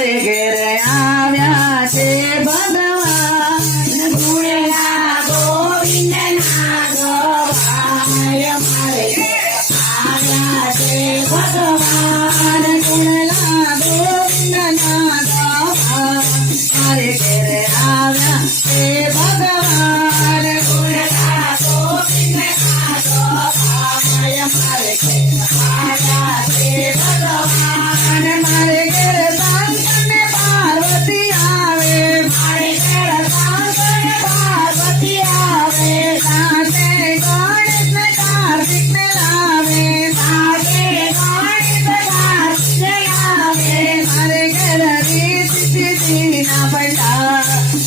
મારે ઘેરે આવ્યા છે ભગવાન ગુણલા ગોવિંદના ગવાય મારે આવ્યા છે ભગવાન ગુણલા ગોવિંદના ગવાન મારે ઘેરે આવ્યા છે ભગવાન ગુણલા ગોવિંદના ગવાય મારે આવ્યા છે ભગવાન મારે ઘેરે શંકર પાર્વતી આવે મારે ઘેર શંકર પાર્વતી આવે સાથે ગણેશ ને કાર્તિક ને લાવે સાથે ગણેશ કાર્તિક આવે મારે ઘેર રીતિ સિદ્ધિ ના ભંડાર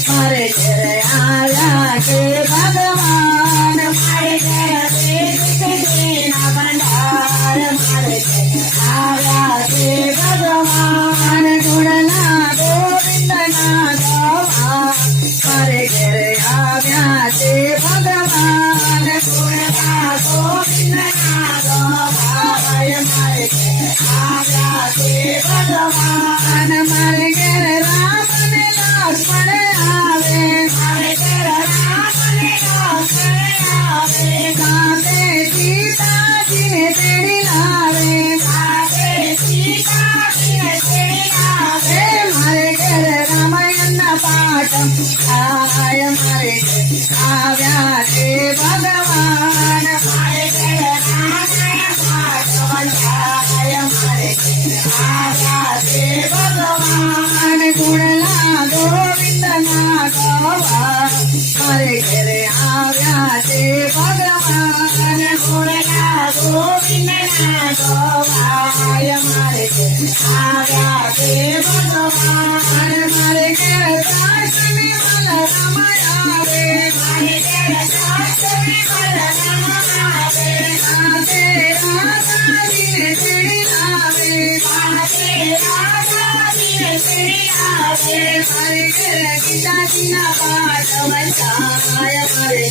મારે ઘેરે આવ્યા છે ભગવાન મારે ઘેર સિદ્ધિના ભંડાર મારે ઘેર આવ્યા છે ભગવાન ગુણના ગોવિંદના ગવાન મારે ઘેરે આવ્યા છે ભગવાન ગુણલા ગોવિંદના ગવાય મારે ઘેર આવ્યા છે ભગવાન મારે ઘેરે રામ ને લક્ષ્મણ આવે મારે ઘેર રામ ને લક્ષ્મણ આવે સાથે સીતાજીને તેડી લાવે સાથે સીતાજીને તેડી આવે મારે ઘેરે રામાયણના પાઠ થાય મારે ઘેરે આવ્યા છે ભગવાન મારે ઘેર રામાયણ પાઠ વંચાય મારે ઘેર આવ્યા છે ભગવાન ગુણલા ગોવિંદના ગવાન મારે ઘેરે આવ્યા છે ભગવાન ગુણલા ગોવિંદના ગવાય મારે ઘેર આવ્યા છે ભગવાન મારે ઘેરે કાશની બલરામ આવે મારે ઘેર કાશની બલરામ આવે સાથે રાધાજીને તેડી લાવે સાથે રાધાજીને તેડી આવે મારે ઘેરે ગીતાજીના પાઠ વંચાય મારે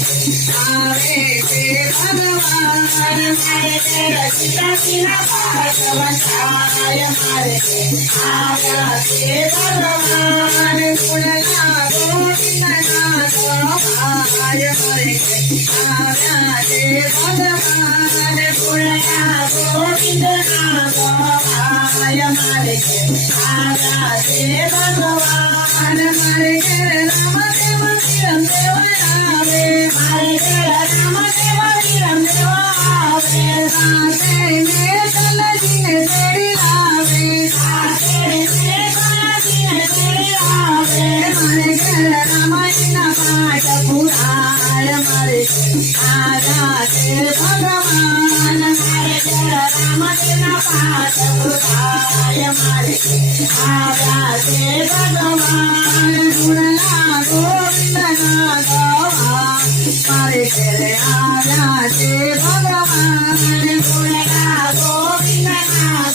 આવે છે ભગવાન મારે ઘેર સીતાજીના પાઠ વંચાય મારે ઘેર આવ્યા છે ભગવાન ગુણલા ગોવિંદના ગવાન મારે ઘેરે આવ્યા છે ભગવાન ગુણલા ગોવિંદના ગવાય મારે ઘેર આવ્યા છે ભગવાન મારે ઘેરે રામદેવ વિરમદેવ આવે મારે ઘેર રામદેવ વિરમદેવ આવે સાથે મેઘલજીને તેડી લાવે સાથે મેઘાજીને તેડી આવે મારે ઘેરે રામાયણના પાઠ પુરાણ મારે ઘેરે આવ્યા છે ભગવાન મારે ઘેર રામદેવના પાઠ પુરાય મારે ઘેર આવ્યા છે ભગવાન ગુણલા ગોવિંદના ગવાન મારે ઘેરે આવ્યા છે ભગવાન ગુણલા ગોવિંદના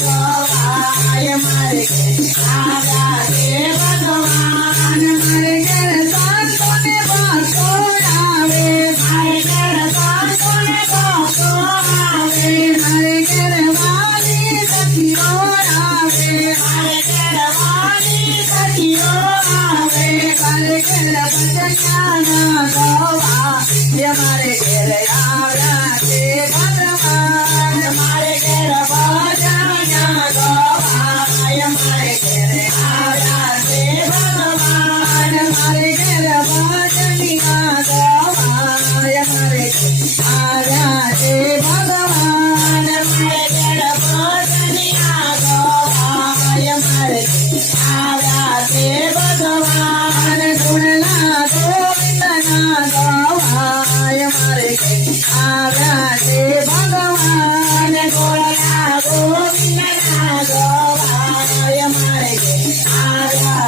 ગવાય મારે ઘેર આવ્યા છે ભગવાન મારે ઘેરે સંતોને ભક્તો આવે મારે ઘેર સંતોને ભક્તો આવે મારે ઘેરે વાલી સખીઓ આવે મારે ઘેર વાલી સખીઓ આવે મારે ઘેરે ભજનિયાના ગવા મારે ઘેરે આવ્યા છે ભગવાન મારે ઘેર ભજનના ગવાય મારે ઘેર આવ્યા છે ભગવાન મારે ઘેરે ભજનિયા ગવા મારે ઘેરે આવ્યા છે ભગવાન મારે ઘેર ભજનિયા ગવાય મારે ઘેર આવ્યા છે ભગવાન ગુણલા ગોવિંદના ગવાય મારે ઘેરે આવ્યા છે ભગવાન ગુણલા ગોવિંદના ગવાય મારે ઘેર આવ્યા